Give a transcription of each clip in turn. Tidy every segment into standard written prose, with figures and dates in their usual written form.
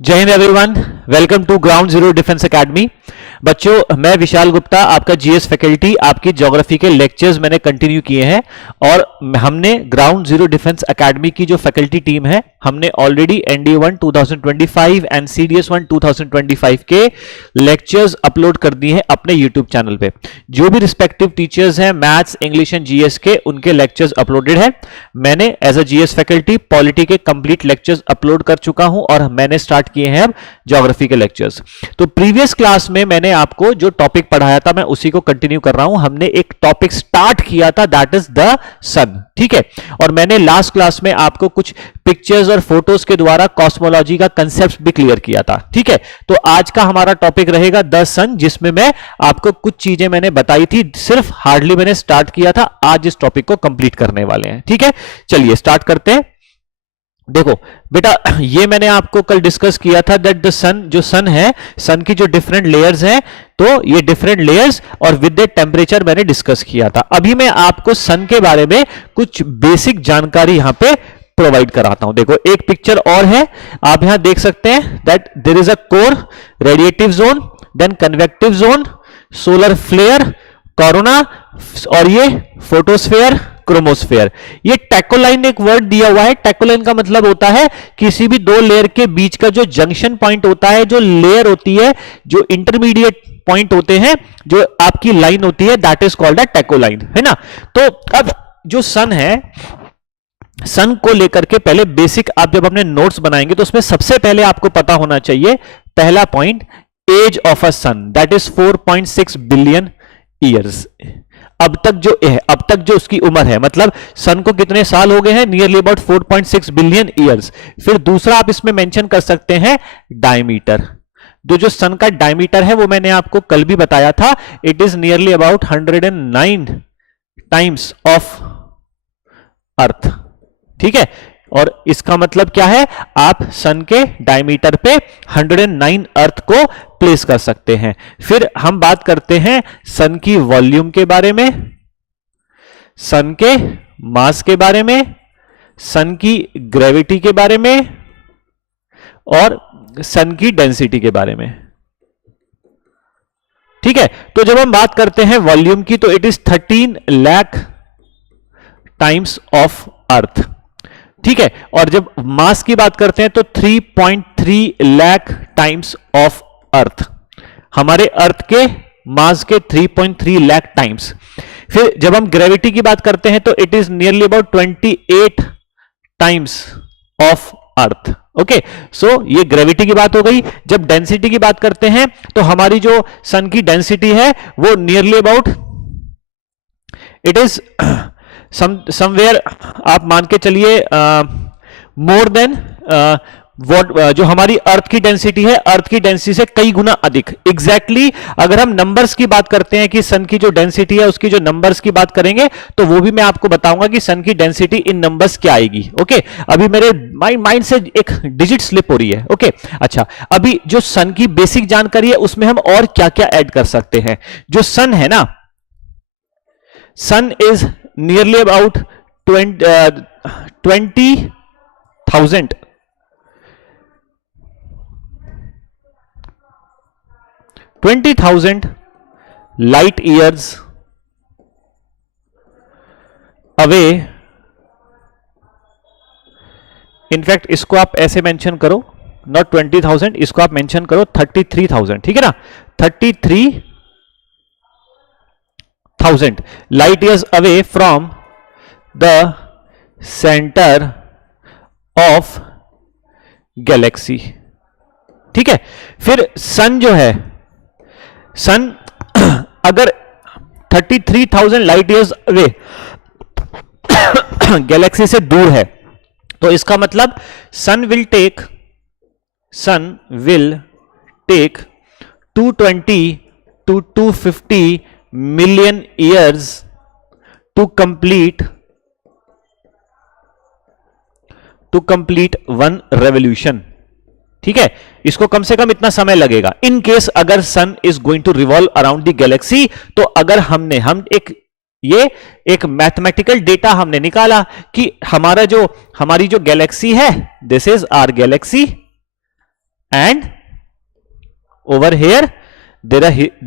जय Hind everyone, welcome to ground zero defence academy. बच्चों, मैं विशाल गुप्ता, आपका जीएस फैकल्टी। आपकी ज्योग्राफी के लेक्चर्स मैंने कंटिन्यू किए हैं और हमने ग्राउंड जीरो डिफेंस एकेडमी की जो फैकल्टी टीम है, हमने ऑलरेडी एनडी1 2025 एंड सीडीएस1 2025 के लेक्चर्स अपलोड कर दिए हैं अपने यूट्यूब चैनल पे। जो भी रिस्पेक्टिव टीचर्स हैं मैथ्स, इंग्लिश एंड जीएस के, उनके लेक्चर्स अपलोडेड है। मैंने as a GS faculty polity के कंप्लीट लेक्चर्स अपलोड कर चुका हूं और मैंने स्टार्ट किए हैं अब ज्योग्राफी के लेक्चर्स। तो प्रीवियस क्लास में मैंने आपको जो टॉपिक पढ़ाया था मैं उसी को कंटिन्यू कर रहा हूं। हमने एक टॉपिक स्टार्ट किया था, दैट इज द सन, ठीक है। और मैंने लास्ट क्लास में आपको कुछ पिक्चर्स और फोटोज के द्वारा कॉस्मोलॉजी का कंसेप्ट भी क्लियर किया था, ठीक है। तो आज का हमारा टॉपिक रहेगा द सन, जिसमें मैं आपको कुछ चीजें मैंने बताई थी, सिर्फ हार्डली मैंने स्टार्ट किया था। आज इस टॉपिक को कंप्लीट करने वाले हैं, ठीक है। चलिए स्टार्ट करते हैं। देखो बेटा, ये मैंने आपको कल डिस्कस किया था दैट द सन, जो सन है, सन की जो डिफरेंट लेयर्स हैं, तो ये डिफरेंट लेयर्स और विद द टेम्परेचर मैंने डिस्कस किया था। अभी मैं आपको सन के बारे में कुछ बेसिक जानकारी यहां पे प्रोवाइड कराता हूं। देखो एक पिक्चर और है, आप यहां देख सकते हैं that there is a core, radiative zone, then convective zone, solar flare, corona और ये फोटोस्फेयर, क्रोमोस्फेयर। ये टैकोलाइन एक वर्ड दिया हुआ है। टैकोलाइन का मतलब होता है किसी भी दो लेयर के बीच का जो जंक्शन पॉइंट होता है, जो लेयर होती है, जो इंटरमीडिएट पॉइंट होते हैं, जो आपकी लाइन होती है, दैट इज कॉल्ड अ टैकोलाइन, है ना। तो अब जो सन है, सन को लेकर के पहले बेसिक आप जब अपने नोट्स बनाएंगे तो उसमें सबसे पहले आपको पता होना चाहिए पहला point, age of a sun, that is 4.6 billion years. अब तक जो उसकी उम्र है, मतलब सन को कितने साल हो गए हैं, नियरली अबाउट 4.6 बिलियन ईयर्स। फिर दूसरा आप इसमें मेंशन कर सकते हैं डायमीटर। जो सन का डायमीटर है वो मैंने आपको कल भी बताया था, it is nearly about 109 times of अर्थ, ठीक है। और इसका मतलब क्या है, आप सन के डायमीटर पे 109 अर्थ को प्लेस कर सकते हैं। फिर हम बात करते हैं सन की वॉल्यूम के बारे में, सन के मास के बारे में, सन की ग्रेविटी के बारे में और सन की डेंसिटी के बारे में, ठीक है। तो जब हम बात करते हैं वॉल्यूम की, तो it is 13 lakh times of अर्थ, ठीक है। और जब मास की बात करते हैं तो 3.3 लाख टाइम्स ऑफ अर्थ, हमारे अर्थ के मास के 3.3 लाख टाइम्स। फिर जब हम ग्रेविटी की बात करते हैं तो it is nearly about 28 times of Earth, okay. So ये ग्रेविटी की बात हो गई। जब डेंसिटी की बात करते हैं तो हमारी जो सन की डेंसिटी है वो nearly about, it is somewhere, आप मान के चलिए मोर देन जो हमारी अर्थ की डेंसिटी है, अर्थ की डेंसिटी से कई गुना अधिक। एग्जैक्टली अगर हम नंबर्स की बात करते हैं कि सन की जो डेंसिटी है उसकी जो नंबर्स की बात करेंगे तो वो भी मैं आपको बताऊंगा कि सन की डेंसिटी इन नंबर्स क्या आएगी, ओके। अभी मेरे माइंड से एक डिजिट स्लिप हो रही है, ओके। अच्छा, अभी जो सन की बेसिक जानकारी है उसमें हम और क्या क्या ऐड कर सकते हैं। जो सन है ना, sun is nearly about 20,000 light years away. In fact इसको आप ऐसे मेंशन करो, नॉट 20,000, इसको आप मेंशन करो 33,000, ठीक है ना। 33,000 light years away from the center of galaxy, ठीक है। फिर सन जो है, सन अगर 33,000 लाइट ईयर्स अवे गैलेक्सी से दूर है तो इसका मतलब सन will take 220 to 250 million years to complete one revolution, ठीक है। इसको कम से कम इतना समय लगेगा इन केस अगर sun is going to revolve around the galaxy. तो अगर हम एक मैथमेटिकल डेटा हमने निकाला कि हमारी जो गैलेक्सी है, this is our galaxy and over here there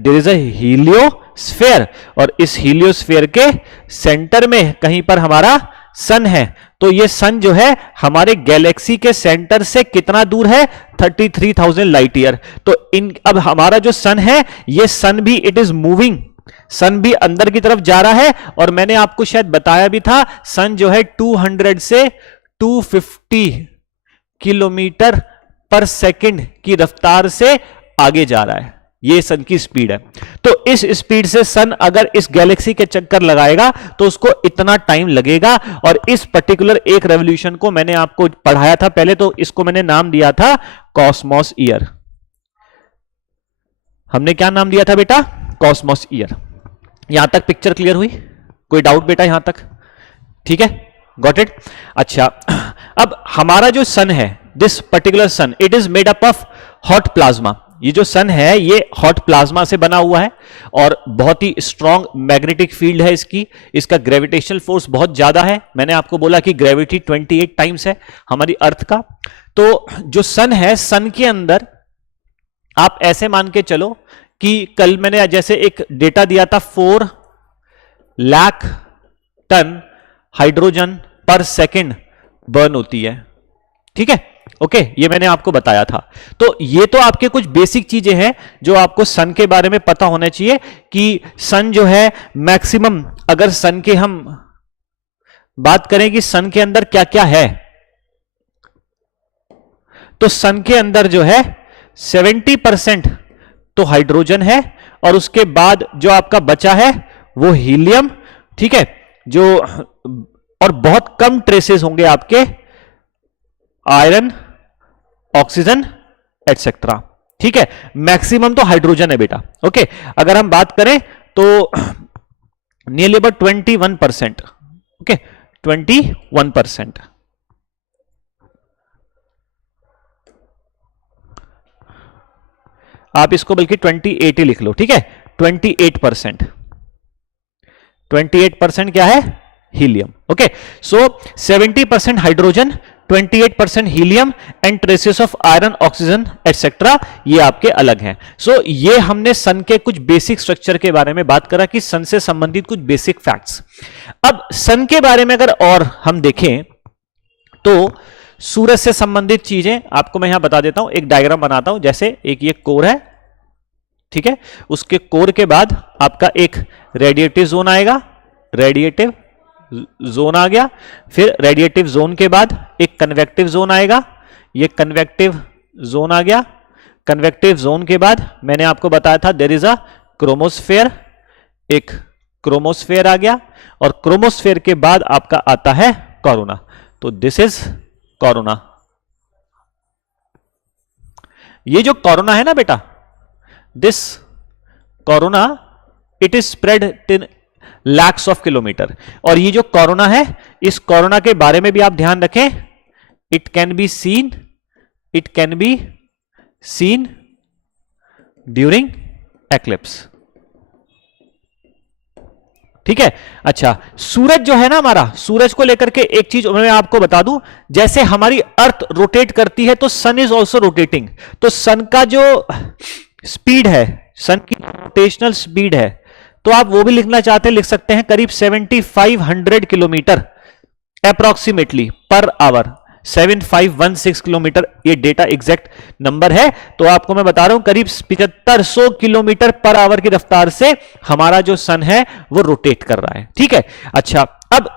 is a heliosphere, और इस हीलियोस्फेयर के सेंटर में कहीं पर हमारा सन है। तो ये सन जो है हमारे गैलेक्सी के सेंटर से कितना दूर है? 33,000 लाइट ईयर। तो अब हमारा जो सन है, ये सन भी इट इज मूविंग, सन भी अंदर की तरफ जा रहा है। और मैंने आपको शायद बताया भी था, सन जो है 200 से 250 किलोमीटर पर सेकंड की रफ्तार से आगे जा रहा है। ये सन की स्पीड है। तो इस स्पीड से सन अगर इस गैलेक्सी के चक्कर लगाएगा तो उसको इतना टाइम लगेगा। और इस पर्टिकुलर एक रेवोल्यूशन को मैंने आपको पढ़ाया था पहले, तो इसको मैंने नाम दिया था कॉस्मोस ईयर। हमने क्या नाम दिया था बेटा? Cosmos year. यहां तक पिक्चर क्लियर हुई? कोई डाउट बेटा यहां तक? ठीक है, गॉट इट। अच्छा, अब हमारा जो सन है, this particular sun, it is made up of hot plasma. ये जो सन है ये हॉट प्लाज्मा से बना हुआ है और बहुत ही स्ट्रॉन्ग मैग्नेटिक फील्ड है इसकी। इसका ग्रेविटेशनल फोर्स बहुत ज्यादा है। मैंने आपको बोला कि ग्रेविटी 28 टाइम्स है हमारी अर्थ का। तो जो सन है, सन के अंदर आप ऐसे मान के चलो कि कल मैंने जैसे एक डेटा दिया था, 4 लाख टन हाइड्रोजन पर सेकंड बर्न होती है। ठीक है, ओके, ये मैंने आपको बताया था। तो ये तो आपके कुछ बेसिक चीजें हैं जो आपको सन के बारे में पता होना चाहिए कि सन जो है मैक्सिमम, अगर सन के हम बात करें कि सन के अंदर क्या क्या है, तो सन के अंदर जो है 70% तो हाइड्रोजन है और उसके बाद जो आपका बचा है वो हीलियम। ठीक है, जो और बहुत कम ट्रेसेस होंगे आपके आयरन, ऑक्सीजन एटसेट्रा। ठीक है, मैक्सिमम तो हाइड्रोजन है बेटा। ओके, अगर हम बात करें तो नियरली अबाउट 21%। ओके, 21%। आप इसको बल्कि 28 ही लिख लो। ठीक है, 28%। 28% क्या है? Helium. Okay, so 70% hydrogen, 28% helium and traces of iron, oxygen etcetera, ये आपके अलग हैं। सो ये हमने सन के कुछ बेसिक स्ट्रक्चर के बारे में बात करा कि सन से संबंधित कुछ बेसिक फैक्ट्स। अब सन के बारे में अगर और हम देखें तो सूरज से संबंधित चीजें आपको मैं यहां बता देता हूं। एक डायग्राम बनाता हूं। जैसे एक ये कोर है, ठीक है, उसके कोर के बाद आपका एक रेडिएटिव जोन आएगा, रेडिएटिव जोन आ गया। फिर रेडिएटिव जोन के बाद एक कन्वेक्टिव जोन आएगा, ये कन्वेक्टिव जोन आ गया। कन्वेक्टिव जोन के बाद मैंने आपको बताया था देयर इज अ क्रोमोस्फेयर, एक क्रोमोस्फेयर आ गया। और क्रोमोस्फेयर के बाद आपका आता है कोरोना। तो दिस इज कोरोना। ये जो कोरोना है ना बेटा, this corona it is spread in lakhs of kilometre. और ये जो कोरोना है, इस कोरोना के बारे में भी आप ध्यान रखें, it can be seen during eclipse. ठीक है, अच्छा, सूरज जो है ना हमारा, सूरज को लेकर के एक चीज मैं आपको बता दूं, जैसे हमारी अर्थ रोटेट करती है तो सन इज ऑल्सो रोटेटिंग। तो सन का जो स्पीड है, सन की रोटेशनल स्पीड है, तो आप वो भी लिखना चाहते हैं लिख सकते हैं, करीब 7500 kilometre approximately per hour, 7516 kilometre, ये डेटा एग्जैक्ट नंबर है। तो आपको मैं बता रहा हूं करीब 7500 किलोमीटर पर आवर की रफ्तार से हमारा जो सन है वो रोटेट कर रहा है। ठीक है, अच्छा, अब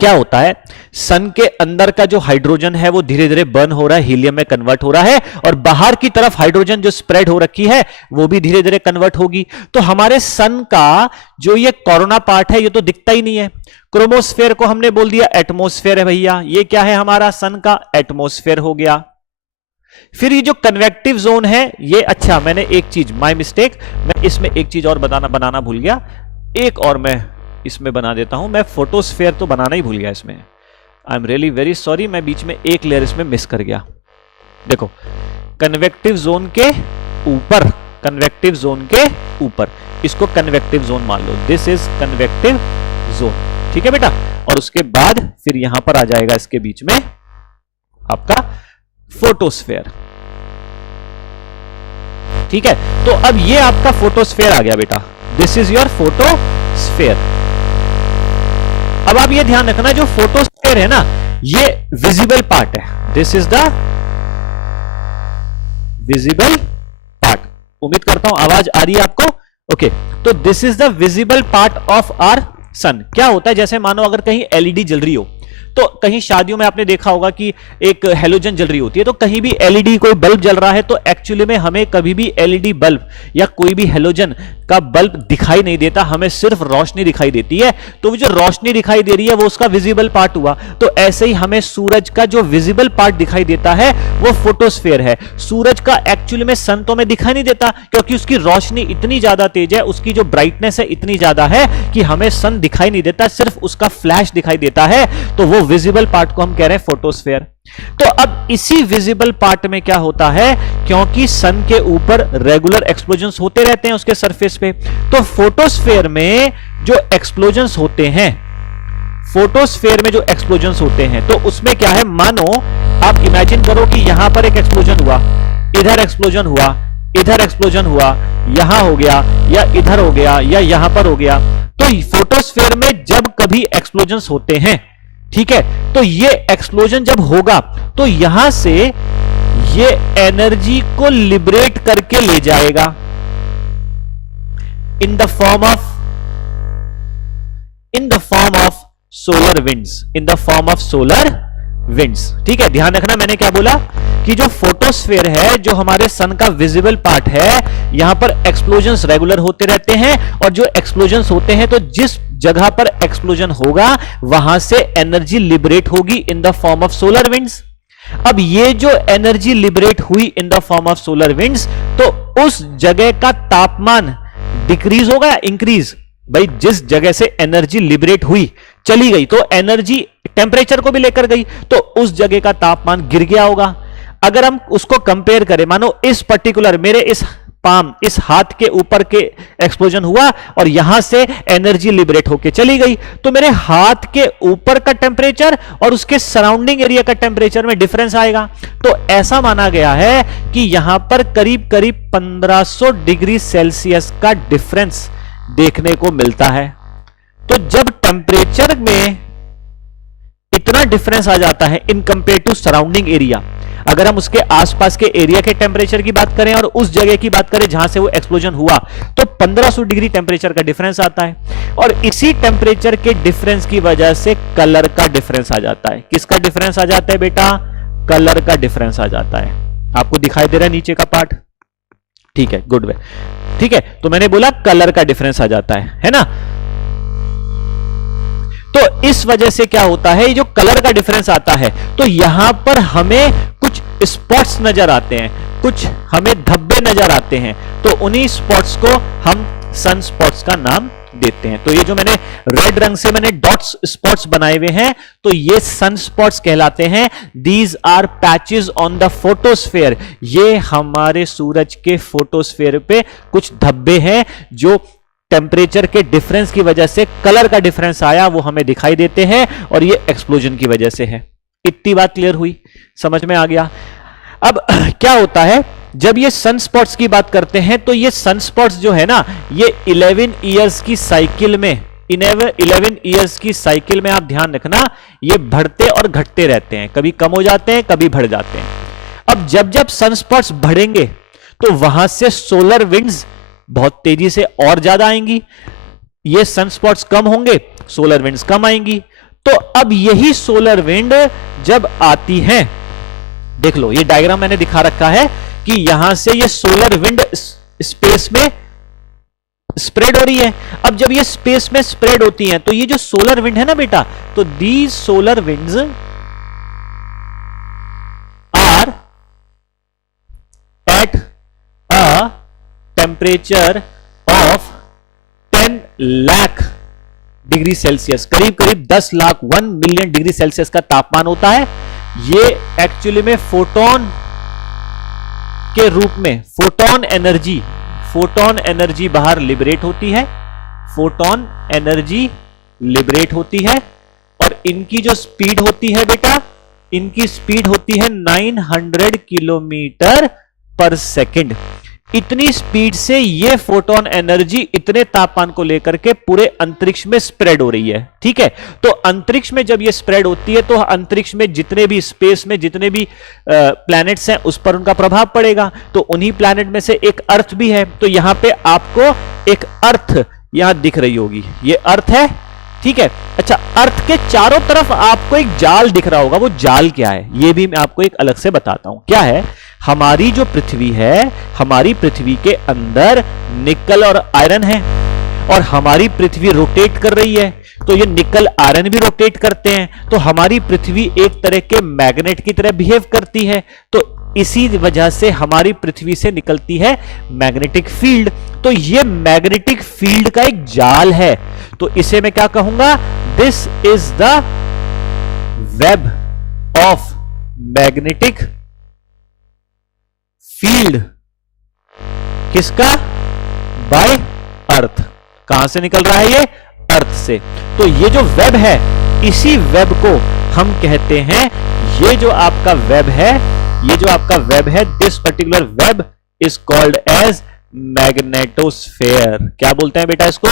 क्या होता है, सन के अंदर का जो हाइड्रोजन है वो धीरे धीरे बर्न हो रहा है, हीलियम में कन्वर्ट हो रहा है, और बाहर की तरफ हाइड्रोजन जो स्प्रेड हो रखी है वो भी धीरे धीरे कन्वर्ट होगी। तो हमारे सन का जो ये कोरोना पार्ट है ये तो दिखता ही नहीं है। क्रोमोस्फेयर को हमने बोल दिया एटमॉस्फेयर है भैया, ये क्या है हमारा सन का एटमॉस्फेयर हो गया। फिर ये जो कन्वेक्टिव जोन है ये, अच्छा मैंने एक चीज, माय मिस्टेक, मैं इसमें एक चीज और बनाना भूल गया, एक और मैं इसमें बना देता हूं। मैं फोटोस्फेयर तो बनाना ही भूल गया इसमें, I am really very sorry, मैं बीच में एक लेयर इसमें मिस कर गया। देखो, कन्वेक्टिव जोन के ऊपर, कन्वेक्टिव जोन के ऊपर इसको कन्वेक्टिव जोन मान लो, दिस इज कन्वेक्टिव जोन। ठीक है बेटा, और उसके बाद फिर यहां पर आ जाएगा इसके बीच में आपका फोटोस्फेयर। ठीक है, तो अब ये आपका फोटोस्फेयर आ गया बेटा, दिस इज योर फोटोस्फेयर। अब आप ये ध्यान रखना, जो फोटोस्फेयर है ना, ये विजिबल पार्ट है, this is the visible part. उम्मीद करता हूं आवाज आ रही है आपको। ओके, तो this is the visible part of our sun. क्या होता है, जैसे मानो अगर कहीं एलईडी जल रही हो, तो कहीं शादियों में आपने देखा होगा कि एक हेलोजन जल रही होती है, तो कहीं भी एलईडी कोई बल्ब जल रहा है, तो एक्चुअली में हमें कभी भी एलईडी बल्ब या कोई भी हेलोजन का बल्ब दिखाई नहीं देता, हमें सिर्फ रोशनी दिखाई देती है। तो वो जो रोशनी दिखाई दे रही है वो उसका विजिबल पार्ट हुआ। तो ऐसे ही हमें सूरज का जो विजिबल पार्ट दिखाई देता है वो फोटोस्फेयर है। सूरज का एक्चुअली में सन तो में दिखाई नहीं देता, क्योंकि उसकी रोशनी इतनी ज्यादा तेज है, उसकी जो ब्राइटनेस है इतनी ज्यादा है कि हमें सन दिखाई नहीं देता, सिर्फ उसका फ्लैश दिखाई देता है। तो वो विजिबल पार्ट को हम कह रहे हैं फोटोस्फेयर। तो अब इसी विजिबल पार्ट में क्या होता है, क्योंकि सन के ऊपर रेगुलर एक्सप्लोजन्स होते रहते हैं उसके सरफेस पे, तो फोटोस्फेयर में जो एक्सप्लोजन्स होते हैं, फोटोस्फेयर में जो एक्सप्लोजन्स होते हैं, तो उसमें क्या है, मानो आप इमेजिन करो कि यहां पर एक एक्सप्लोजन हुआ, इधर एक्सप्लोजन हुआ, इधर एक्सप्लोजन हुआ, यहां हो गया, या इधर हो गया, या यहां पर हो गया। तो फोटोस्फेयर में जब कभी एक्सप्लोजन्स होते हैं, ठीक है, तो ये एक्सप्लोजन जब होगा तो यहां से ये एनर्जी को लिबरेट करके ले जाएगा in the form of solar winds, in the form of solar winds. ठीक है, ध्यान रखना, मैंने क्या बोला कि जो फोटोस्फेयर है, जो हमारे सन का विजिबल पार्ट है, यहां पर एक्सप्लोजन्स रेगुलर होते रहते हैं, और जो एक्सप्लोजन्स होते हैं, तो जिस जगह पर एक्सप्लोजन होगा वहां से एनर्जी लिबरेट होगी in the form of solar winds. अब ये जो एनर्जी लिबरेट हुई in the form of solar winds, तो उस जगह का तापमान डिक्रीज होगा या इंक्रीज? भाई जिस जगह से एनर्जी लिबरेट हुई, चली गई, तो एनर्जी टेम्परेचर को भी लेकर गई, तो उस जगह का तापमान गिर गया होगा। अगर हम उसको कंपेयर करें, मानो इस पर्टिकुलर मेरे इस पाम, इस हाथ के ऊपर के एक्सप्लोजन हुआ और यहां से एनर्जी लिबरेट होके चली गई, तो मेरे हाथ के ऊपर का टेम्परेचर और उसके सराउंडिंग एरिया का टेम्परेचर में डिफरेंस आएगा। तो ऐसा माना गया है कि यहां पर करीब करीब 1500 डिग्री सेल्सियस का डिफरेंस देखने को मिलता है। तो जब टेम्परेचर में इतना डिफरेंस आ जाता है in compare to surrounding area, अगर हम उसके आसपास के एरिया के टेम्परेचर की बात करें और उस जगह की बात करें जहां से वो एक्सप्लोजन हुआ, तो 1500 डिग्री टेम्परेचर का डिफरेंस आता है। और इसी टेम्परेचर के डिफरेंस की वजह से कलर का डिफरेंस आ जाता है। किसका डिफरेंस आ जाता है बेटा? कलर का डिफरेंस आ जाता है। आपको दिखाई दे रहा है नीचे का पार्ट? ठीक है, गुड वे। ठीक है, तो मैंने बोला कलर का डिफरेंस आ जाता है ना। तो इस वजह से क्या होता है, ये जो कलर का डिफरेंस आता है, तो यहां पर हमें कुछ स्पॉट्स नजर आते हैं, कुछ हमें धब्बे नजर आते हैं, तो उन्हीं स्पॉट्स को हम सन स्पॉट्स का नाम देते हैं। तो ये जो मैंने रेड रंग से मैंने डॉट्स स्पॉट्स बनाए हुए हैं, तो ये सन स्पॉट्स कहलाते हैं। These are patches on the photosphere. ये हमारे सूरज के फोटोस्फेयर पे कुछ धब्बे हैं जो टेम्परेचर के डिफरेंस की वजह से कलर का डिफरेंस आया, वो हमें दिखाई देते हैं, और ये एक्सप्लोजन की वजह से है। इतनी बात क्लियर हुई, समझ में आ गया? अब क्या होता है जब ये सन स्पॉट्स की बात करते हैं, तो ये सन स्पॉट्स जो है ना, ये 11 ईयर्स की साइकिल में, 11 ईयर्स की साइकिल में आप ध्यान रखना, ये बढ़ते और घटते रहते हैं, कभी कम हो जाते हैं, कभी बढ़ जाते हैं। अब जब जब सन स्पॉट्स बढ़ेंगे तो वहां से सोलर विंड्स बहुत तेजी से और ज्यादा आएंगी, ये सन स्पॉट्स कम होंगे, सोलर विंड्स कम आएंगी। तो अब यही सोलर विंड जब आती हैं, देख लो ये डायग्राम मैंने दिखा रखा है कि यहां से ये सोलर विंड स्पेस में स्प्रेड हो रही है। अब जब ये स्पेस में स्प्रेड होती हैं, तो ये जो सोलर विंड है ना बेटा, तो these solar winds are at a temperature of 10 lakh degree Celsius, करीब करीब 10 लाख 1 मिलियन डिग्री सेल्सियस का तापमान होता है। ये एक्चुअली में फोटोन के रूप में, फोटोन एनर्जी बाहर लिबरेट होती है, फोटोन एनर्जी लिबरेट होती है, और इनकी जो स्पीड होती है बेटा, इनकी स्पीड होती है 900 किलोमीटर पर सेकेंड। इतनी स्पीड से ये फोटोन एनर्जी इतने तापमान को लेकर के पूरे अंतरिक्ष में स्प्रेड हो रही है। ठीक है, तो अंतरिक्ष में जब ये स्प्रेड होती है तो अंतरिक्ष में जितने भी स्पेस में जितने भी प्लैनेट्स हैं उस पर उनका प्रभाव पड़ेगा। तो उन्हीं प्लैनेट में से एक अर्थ भी है। तो यहां पे आपको एक अर्थ यहां दिख रही होगी, ये अर्थ है। ठीक है, अच्छा, अर्थ के चारों तरफ आपको एक जाल दिख रहा होगा, वो जाल क्या है ये भी मैं आपको एक अलग से बताता हूं। क्या है, हमारी जो पृथ्वी है, हमारी पृथ्वी के अंदर निकल और आयरन है और हमारी पृथ्वी रोटेट कर रही है, तो ये निकल आयरन भी रोटेट करते हैं। तो हमारी पृथ्वी एक तरह के मैग्नेट की तरह बिहेव करती है। तो इसी वजह से हमारी पृथ्वी से निकलती है मैग्नेटिक फील्ड। तो ये मैग्नेटिक फील्ड का एक जाल है। तो इसे मैं क्या कहूंगा, this is the web of magnetic field. किसका? बाय अर्थ। कहां से निकल रहा है ये? अर्थ से। तो ये जो वेब है, इसी वेब को हम कहते हैं, ये जो आपका वेब है, ये जो आपका वेब है, this particular web is called as magnetosphere. क्या बोलते हैं बेटा इसको?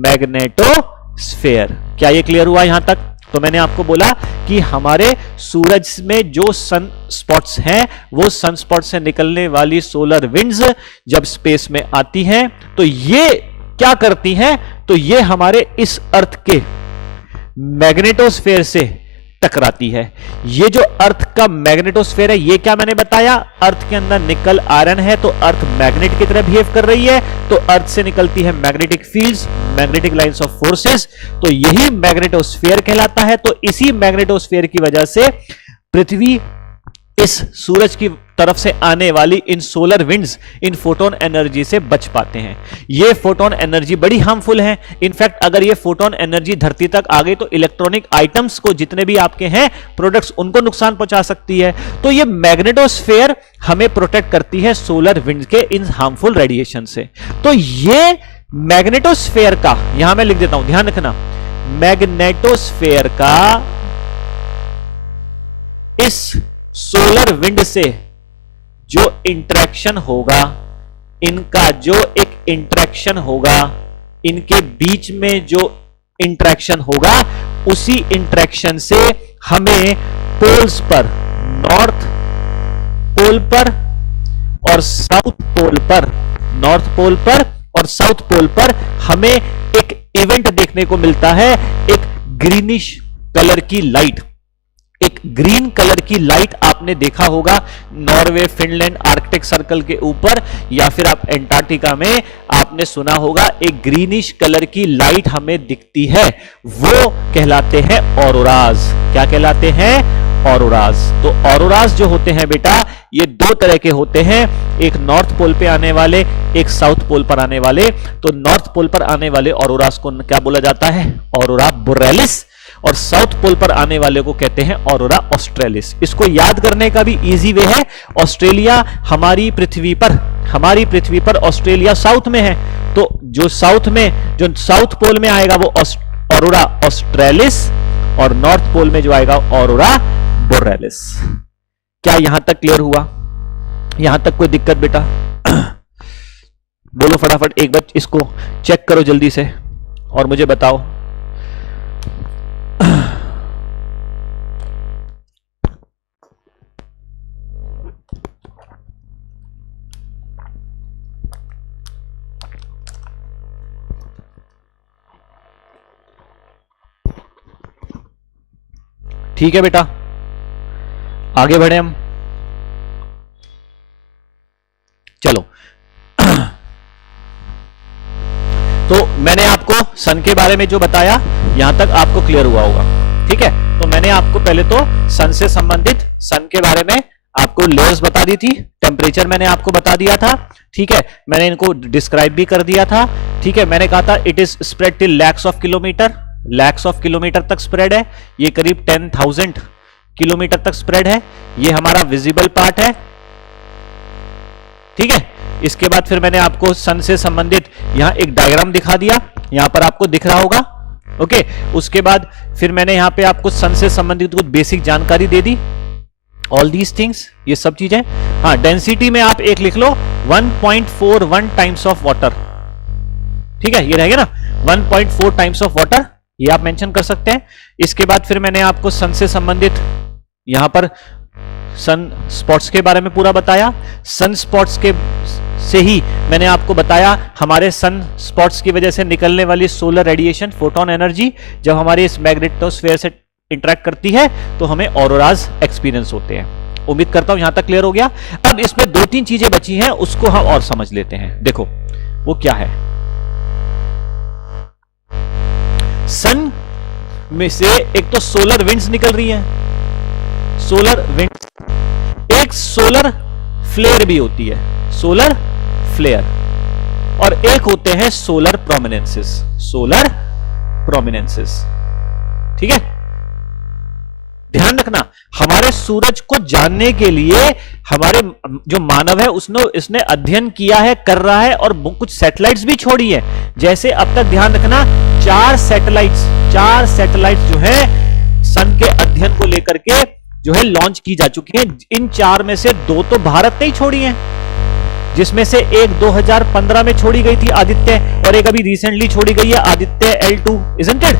मैग्नेटोस्फेयर। क्या ये क्लियर हुआ यहां तक? तो मैंने आपको बोला कि हमारे सूरज में जो सन स्पॉट्स हैं, वो सन स्पॉट से निकलने वाली सोलर विंड्स जब स्पेस में आती हैं तो ये क्या करती हैं? तो ये हमारे इस अर्थ के मैग्नेटोस्फेयर से टकराती है। ये जो अर्थ का मैग्नेटोस्फेयर है, ये क्या मैंने बताया, अर्थ के अंदर निकल आयरन है, तो अर्थ मैग्नेट की तरह बिहेव कर रही है। तो अर्थ से निकलती है magnetic fields, magnetic lines of forces, तो यही मैग्नेटोस्फेयर कहलाता है। तो इसी मैग्नेटोस्फेयर की वजह से पृथ्वी इस सूरज की तरफ से आने वाली इन सोलर विंड्स, इन फोटोन एनर्जी से बच पाते हैं। ये फोटोन एनर्जी बड़ी हार्मफुल है। इनफैक्ट अगर ये फोटोन एनर्जी धरती तक आ गई तो इलेक्ट्रॉनिक आइटम्स को, जितने भी आपके हैं प्रोडक्ट्स, उनको नुकसान पहुंचा सकती है। तो ये मैग्नेटोस्फेयर हमें प्रोटेक्ट करती है सोलर विंड्स के इन हार्मफुल रेडिएशन से। तो ये मैग्नेटोस्फेयर का, यहां मैं लिख देता हूं, ध्यान रखना, मैग्नेटोस्फेयर का इस सोलर विंड से जो इंटरेक्शन होगा, इनका जो एक इंटरेक्शन होगा, इनके बीच में जो इंटरेक्शन होगा, उसी इंटरेक्शन से हमें पोल्स पर, नॉर्थ पोल पर और साउथ पोल पर, नॉर्थ पोल पर और साउथ पोल पर हमें एक इवेंट देखने को मिलता है, एक ग्रीनिश कलर की लाइट। एक ग्रीन कलर की लाइट आपने देखा होगा नॉर्वे, फिनलैंड, आर्कटिक सर्कल के ऊपर, या फिर आप एंटार्क्टिका में आपने सुना होगा एक ग्रीनिश कलर की लाइट हमें दिखती है, वो कहलाते हैं ऑरोराज। क्या कहलाते हैं? ऑरोराज। तो ऑरोराज जो होते हैं बेटा, ये दो तरह के होते हैं, एक नॉर्थ पोल पे आने वाले, एक साउथ पोल पर आने वाले। तो नॉर्थ पोल पर आने वाले ऑरोराज को क्या बोला जाता है? Aurora borealis. और साउथ पोल पर आने वाले को कहते हैं ऑरोरा ऑस्ट्रेलिस। इसको याद करने का भी इजी वे है, ऑस्ट्रेलिया हमारी पृथ्वी पर ऑस्ट्रेलिया साउथ में है, तो जो साउथ में, जो साउथ पोल में आएगा वो ऑरोरा ऑस्ट्रेलिस, और नॉर्थ पोल में जो आएगा ऑरोरा बोरेलिस। क्या यहां तक क्लियर हुआ? यहां तक कोई दिक्कत बेटा? बोलो फटाफट, एक बार इसको चेक करो जल्दी से और मुझे बताओ। ठीक है बेटा, आगे बढ़े हम। चलो, तो मैंने आपको सन के बारे में जो बताया, यहां तक आपको क्लियर हुआ होगा। ठीक है, तो मैंने आपको पहले तो सन से संबंधित, सन के बारे में आपको लेयर्स बता दी थी, टेम्परेचर मैंने आपको बता दिया था। ठीक है, मैंने इनको डिस्क्राइब भी कर दिया था। ठीक है, मैंने कहा था it is spread till lakhs of kilometre, lakhs of kilometre तक स्प्रेड है, ये करीब 10,000 किलोमीटर तक स्प्रेड है। ये हमारा विजिबल पार्ट है। ठीक है, इसके बाद फिर मैंने आपको सन से संबंधित यहां एक डायग्राम दिखा दिया, यहां पर आपको दिख रहा होगा। ओके, उसके बाद फिर मैंने यहां पे आपको सन से संबंधित कुछ बेसिक जानकारी दे दी। ऑल दीज थिंग्स, ये सब चीजें। हाँ, डेंसिटी में आप एक लिख लो 1.41 टाइम्स ऑफ वाटर, ठीक है, ये रहेगा ना 1.4 टाइम्स ऑफ वाटर, ये आप मेंशन कर सकते हैं। इसके बाद फिर मैंने आपको सन से संबंधित यहां पर सन स्पॉट्स के बारे में पूरा बताया। सन स्पॉट्स के से ही मैंने आपको बताया हमारे सन स्पॉट्स की वजह से निकलने वाली सोलर रेडिएशन, फोटोन एनर्जी, जब हमारे इस मैग्नेटोस्फेयर से इंटरेक्ट करती है तो हमें ऑरोराज एक्सपीरियंस होते हैं। उम्मीद करता हूं यहां तक क्लियर हो गया। अब इसमें 2-3 चीजें बची हैं, उसको हम और समझ लेते हैं। देखो वो क्या है। सन में से एक तो सोलर विंड्स निकल रही हैं, सोलर विंड्स, एक सोलर फ्लेयर भी होती है, सोलर फ्लेयर, और एक होते हैं सोलर प्रोमिनेंसेस, सोलर प्रोमिनेंसेस, ठीक है। ध्यान रखना, हमारे सूरज को जानने के लिए हमारे जो मानव है इसने अध्ययन किया है, कर रहा है, और कुछ सैटेलाइट्स भी छोड़ी है। जैसे अब तक ध्यान रखना 4 सैटेलाइट्स जो है सन के अध्ययन को लेकर के जो है लॉन्च की जा चुकी है। इन 4 में से 2 तो भारत ने ही छोड़ी है, जिसमें से एक 2015 में छोड़ी गई थी आदित्य, और एक अभी रिसेंटली छोड़ी गई है आदित्य L2, इजंट इट।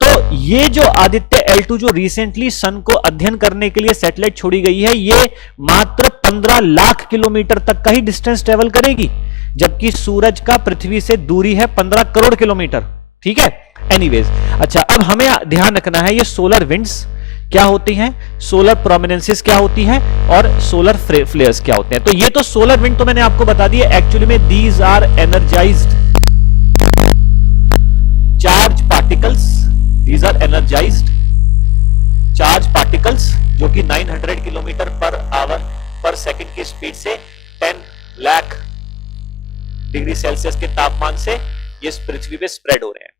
तो ये जो आदित्य L2 जो रिसेंटली सन को अध्ययन करने के लिए सैटेलाइट छोड़ी गई है, ये मात्र 15 लाख किलोमीटर तक का ही डिस्टेंस ट्रेवल करेगी, जबकि सूरज का पृथ्वी से दूरी है 15 करोड़ किलोमीटर, ठीक है। एनीवेज, अच्छा, अब हमें ध्यान रखना है ये सोलर विंड्स क्या होती हैं, सोलर प्रोमिनेंसेस क्या होती हैं, और सोलर फ्लेयर्स क्या होते हैं। तो ये तो सोलर विंड तो मैंने आपको बता दिया, एक्चुअली में these are energised charge particles, these are energised charge particles, जो कि 900 किलोमीटर पर आवर पर सेकंड की स्पीड से 10 लाख डिग्री सेल्सियस के तापमान से ये पृथ्वी पे स्प्रेड हो रहे हैं।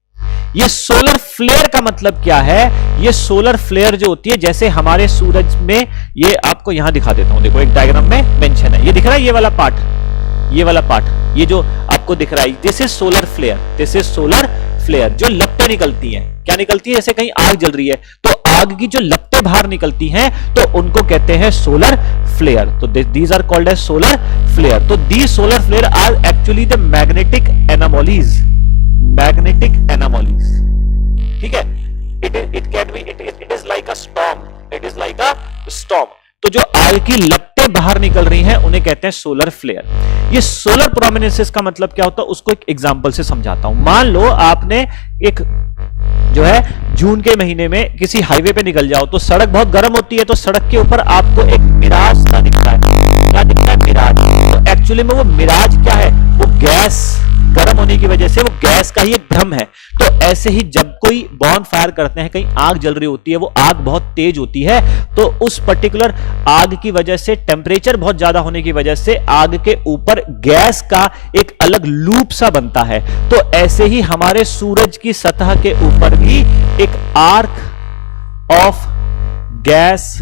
ये सोलर फ्लेयर का मतलब क्या है? ये सोलर फ्लेयर जो होती है, जैसे हमारे सूरज में, ये आपको यहां दिखा देता हूं, देखो एक डायग्राम में मेंशन है, ये दिख रहा है, ये वाला पार्ट, ये जो आपको दिख रहा है, this is solar flare, this is solar flare. जो लपटें निकलती हैं, क्या निकलती है? जैसे कहीं आग जल रही है तो आग की जो लपटें बाहर निकलती हैं तो उनको कहते हैं सोलर फ्लेयर। तो these are called as solar flare. तो these solar flare are actually the magnetic anomalies, ठीक है। It can be, it is like a storm, तो जो आग की लपटें बाहर निकल रही हैं उन्हें कहते हैं सोलर फ्लेयर। ये सोलर प्रोमिनेंसेस का मतलब क्या होता है उसको एक एग्जांपल से समझाता हूं। मान लो आपने एक जो है जून के महीने में किसी हाईवे पे निकल जाओ तो सड़क बहुत गर्म होती है, तो सड़क के ऊपर आपको एक मिराज सा दिखता है। क्या दिखता है? मिराज। तो एक्चुअली में वो मिराज क्या है? वो गैस, गर्म होने की वजह से वो गैस का ही एक भ्रम है। तो ऐसे ही जब कोई बॉन फायर करते हैं, कहीं आग जल रही होती है, वो आग बहुत तेज होती है, तो उस पर्टिकुलर आग की वजह से, टेम्परेचर बहुत ज्यादा होने की वजह से आग के ऊपर गैस का एक अलग लूप सा बनता है। तो ऐसे ही हमारे सूरज की सतह के ऊपर भी एक arc of gas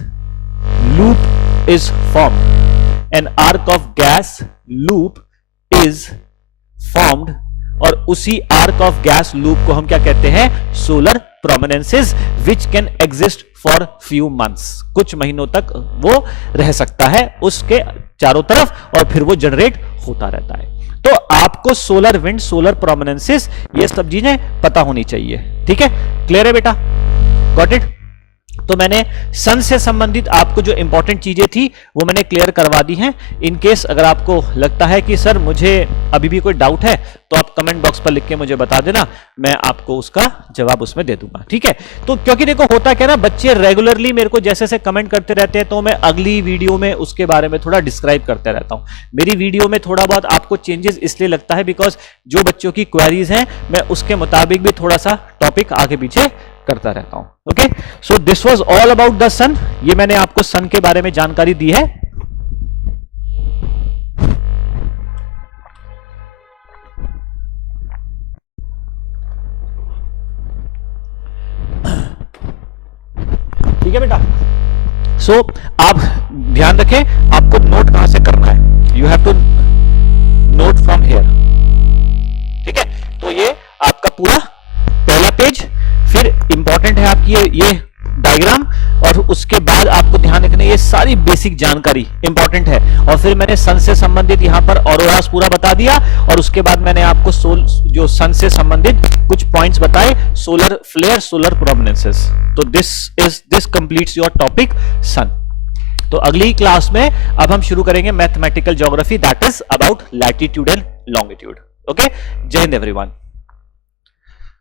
loop is formed. An arc of gas loop is formed, और उसी आर्क ऑफ गैस लूप को हम क्या कहते हैं? Solar prominences, which can exist for few months. कुछ महीनों तक वो रह सकता है उसके चारों तरफ, और फिर वो जनरेट होता रहता है। तो आपको सोलर विंड, सोलर प्रोमिनेंसेस, ये सब चीजें पता होनी चाहिए, ठीक है। क्लियर है बेटा? Got it? तो मैंने सन से संबंधित आपको जो इंपॉर्टेंट चीजें थी वो मैंने क्लियर करवा दी हैं। इन केस अगर आपको लगता है कि सर मुझे अभी भी कोई डाउट है तो आप कमेंट बॉक्स पर लिख के मुझे बता देना, मैं आपको उसका जवाब उसमें दे दूंगा, ठीक है। तो क्योंकि देखो होता क्या ना, बच्चे रेगुलरली मेरे को जैसे से कमेंट करते रहते हैं, तो मैं अगली वीडियो में उसके बारे में थोड़ा डिस्क्राइब करते रहता हूं। मेरी वीडियो में थोड़ा बहुत आपको चेंजेस इसलिए लगता है बिकॉज जो बच्चों की क्वेरीज हैं मैं उसके मुताबिक भी थोड़ा सा टॉपिक आगे पीछे करता रहता हूं। Okay, so this was all about the sun. ये मैंने आपको सन के बारे में जानकारी दी है। ठीक है बेटा? सो आप ध्यान रखें, आपको नोट कहां से करना है, you have to note from here, ठीक है। तो ये आपका पूरा पहला पेज, फिर इंपॉर्टेंट है आपकी ये डायग्राम, और उसके बाद आपको ध्यान रखना ये सारी बेसिक जानकारी इंपॉर्टेंट है। और फिर मैंने सन से संबंधित यहां पर ऑरोरास पूरा बता दिया, और उसके बाद मैंने आपको जो सन से संबंधित कुछ पॉइंट्स बताए, सोलर फ्लेयर, सोलर प्रोमिनेंसेस। तो this completes your topic sun. तो अगली क्लास में अब हम शुरू करेंगे mathematical geography, that is about latitude and longitude. Okay, Jai Hind everyone.